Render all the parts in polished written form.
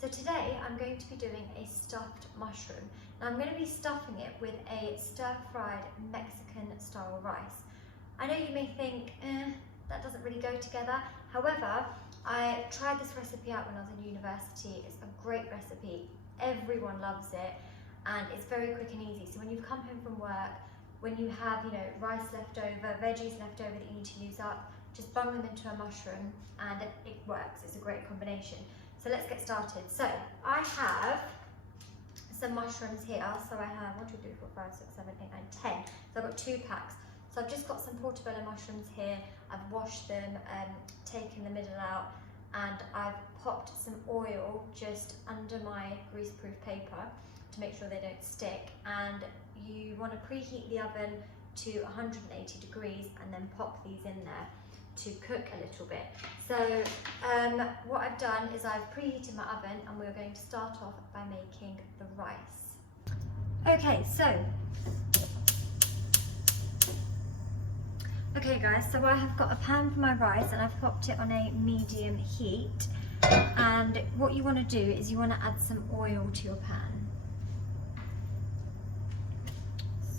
So today I'm going to be doing a stuffed mushroom. Now I'm going to be stuffing it with a stir-fried Mexican style rice. I know you may think, that doesn't really go together. However, I tried this recipe out when I was in university. It's a great recipe. Everyone loves it and it's very quick and easy. So when you've come home from work, when you have, rice left over, veggies left over that you need to use up, just bung them into a mushroom and it works. It's a great combination. So let's get started. So I have some mushrooms here. So I have 1, 2, 3, 4, 5, 6, 7, 8, 9, 10. So I've got 2 packs. So I've just got some Portobello mushrooms here. I've washed them, taken the middle out, and I've popped some oil just under my greaseproof paper to make sure they don't stick. And you want to preheat the oven to 180 degrees and then pop these in there to cook a little bit. So what I've done is I've preheated my oven and we're going to start off by making the rice. Okay guys, so I have got a pan for my rice and I've popped it on a medium heat. And what you want to do is you want to add some oil to your pan.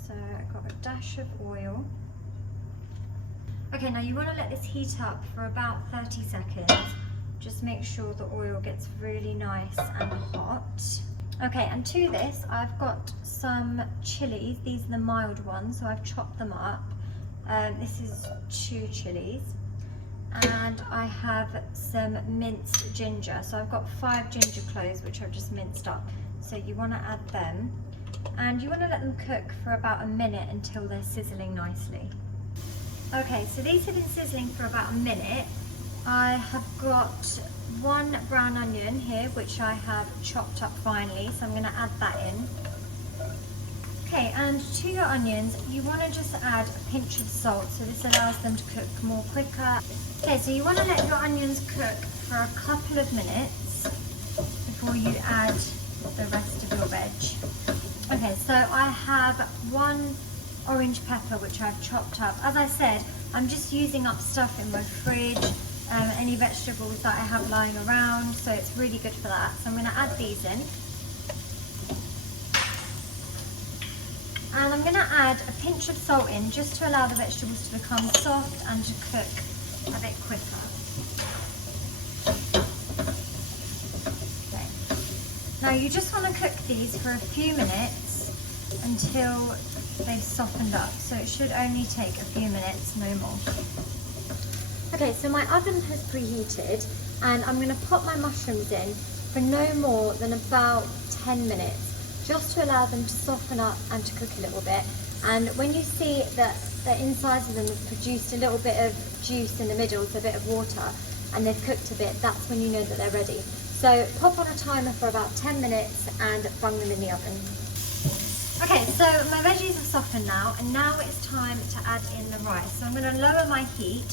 So I've got a dash of oil. Okay, now you want to let this heat up for about 30 seconds. Just make sure the oil gets really nice and hot. Okay, and to this I've got some chillies. These are the mild ones, so I've chopped them up. This is 2 chillies. And I have some minced ginger. So I've got 5 ginger cloves which I've just minced up. So you want to add them. And you want to let them cook for about a minute until they're sizzling nicely. Okay, so these have been sizzling for about a minute. I have got 1 brown onion here, which I have chopped up finely, so I'm going to add that in. Okay, and to your onions, you want to just add a pinch of salt, so this allows them to cook more quicker. Okay, so you want to let your onions cook for a couple of minutes before you add the rest of your veg. Okay, so I have 1 orange pepper which I've chopped up. As I said, I'm just using up stuff in my fridge, any vegetables that I have lying around, so it's really good for that. So I'm going to add these in. And I'm going to add a pinch of salt in just to allow the vegetables to become soft and to cook a bit quicker. Okay. Now you just want to cook these for a few minutes until they've softened up, so it should only take a few minutes, no more. Okay, so my oven has preheated and I'm going to pop my mushrooms in for no more than about 10 minutes, just to allow them to soften up and to cook a little bit. And when you see that the insides of them have produced a little bit of juice in the middle, so a bit of water, and they've cooked a bit, that's when you know that they're ready. So pop on a timer for about 10 minutes and bung them in the oven. Okay, so my veggies have softened now, and now it's time to add in the rice. So I'm going to lower my heat,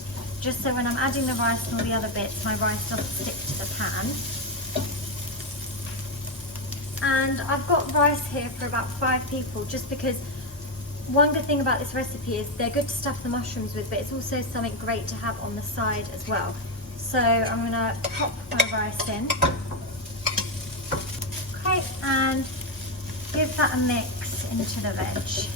just so when I'm adding the rice and all the other bits, my rice doesn't stick to the pan. And I've got rice here for about 5 people, just because one good thing about this recipe is they're good to stuff the mushrooms with, but it's also something great to have on the side as well. So I'm going to pop my rice in. Okay, and give that a mix into the veg.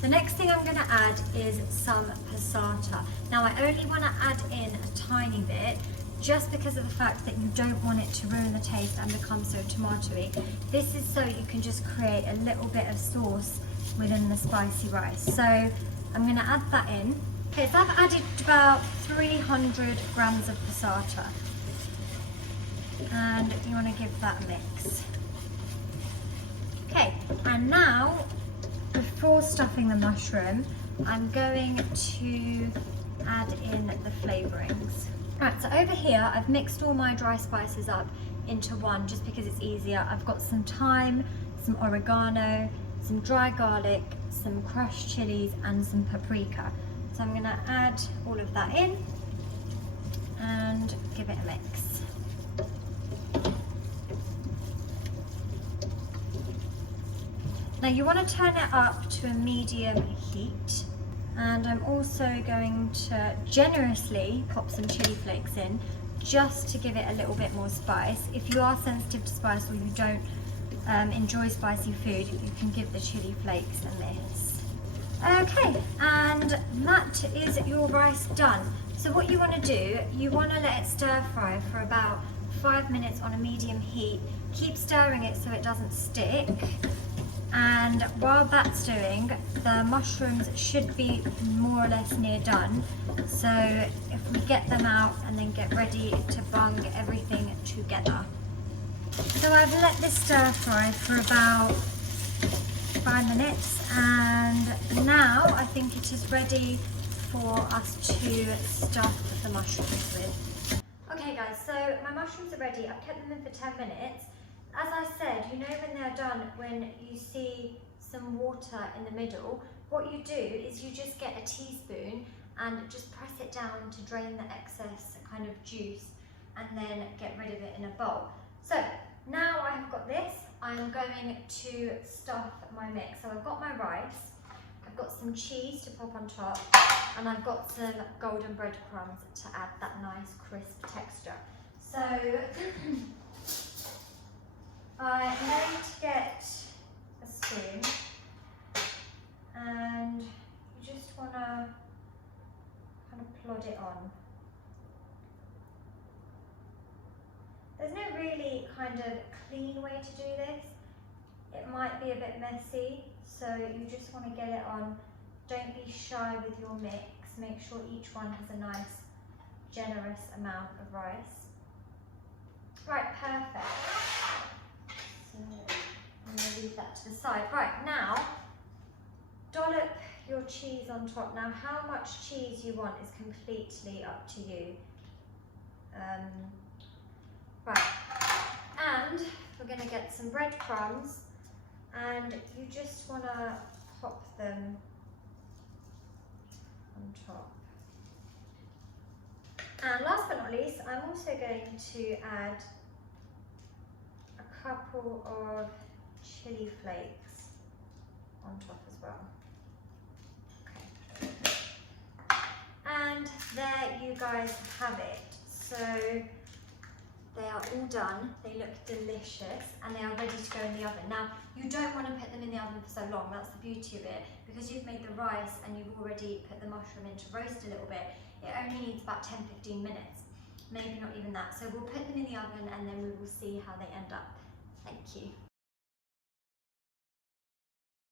The next thing I'm going to add is some passata. Now I only want to add in a tiny bit, just because of the fact that you don't want it to ruin the taste and become so tomatoey. This is so you can just create a little bit of sauce within the spicy rice. So I'm going to add that in. Okay, so I've added about 300 grams of passata. And you want to give that a mix. Okay, and now, before stuffing the mushroom, I'm going to add in the flavourings. Right, so over here, I've mixed all my dry spices up into one, just because it's easier. I've got some thyme, some oregano, some dry garlic, some crushed chilies, and some paprika. So I'm going to add all of that in and give it a mix. Now you want to turn it up to a medium heat, And I'm also going to generously pop some chili flakes in, just to give it a little bit more spice. If you are sensitive to spice or you don't enjoy spicy food, you can give the chili flakes a miss. Okay, and that is your rice done. So what you want to do, you want to let it stir fry for about 5 minutes on a medium heat. Keep stirring it so it doesn't stick. And while that's doing, the mushrooms should be more or less near done. So if we get them out and then get ready to bung everything together. So I've let this stir fry for about 5 minutes, and now I think it is ready for us to stuff the mushrooms with. Okay guys, so my mushrooms are ready. I've kept them in for 10 minutes. As I said, you know when they're done, when you see some water in the middle, what you do is you just get a teaspoon and just press it down to drain the excess kind of juice, and then get rid of it in a bowl. So now I have got this, I'm going to stuff my mix. So I've got my rice, I've got some cheese to pop on top, and I've got some golden breadcrumbs to add that nice crisp texture. So I'm going to get a spoon, and you just want to kind of plod it on. There's no really kind of clean way to do this. It might be a bit messy, so you just want to get it on. Don't be shy with your mix. Make sure each one has a nice, generous amount of rice. Right, perfect. So I'm going to leave that to the side. Right, now, dollop your cheese on top. Now, how much cheese you want is completely up to you. Right, and we're going to get some breadcrumbs, and you just want to pop them on top. And last but not least, I'm also going to add a couple of chili flakes on top as well. Okay. And there you guys have it. So they are all done, they look delicious, and they are ready to go in the oven. Now, you don't want to put them in the oven for so long, that's the beauty of it, because you've made the rice and you've already put the mushroom in to roast a little bit. It only needs about 10-15 minutes, maybe not even that. So we'll put them in the oven and then we will see how they end up. Thank you.